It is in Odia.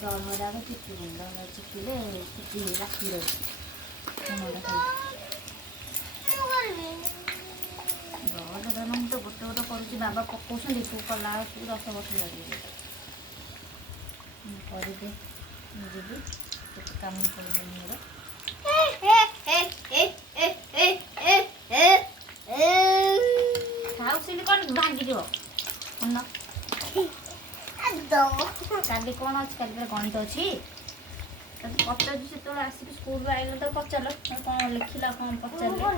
ଦଳଟା ଚିପିବୁନି ଦଳ ଚିପିଲେ ଚିପି ରାଖି ରହୁଛି ମୁଁ ତ ଗୋଟେ ଗୋଟେ କରୁଛି ବାବା ପକଉଛନ୍ତି ତୁ କଲା ବେଳକୁ 10 ବର୍ଷ ଲାଗିବ ମୁଁ କରିଦେ ମୁଁ ଯିବି କେତେ କାମ କରିବନି ମୋର ଖାଉ ସେମିତି କ'ଣ ଭାଙ୍ଗିଯିବ କାଲି କ'ଣ ଅଛି କାଲି ଗଣିତ ଅଛି ପଚାରୁଛି ସେତେବେଳେ ଆସିକି ସ୍କୁଲରୁ ଆଇଲେ ତ ପଚାରିଲ କ'ଣ ଲେଖିଲା କ'ଣ ପଚାରିଲେ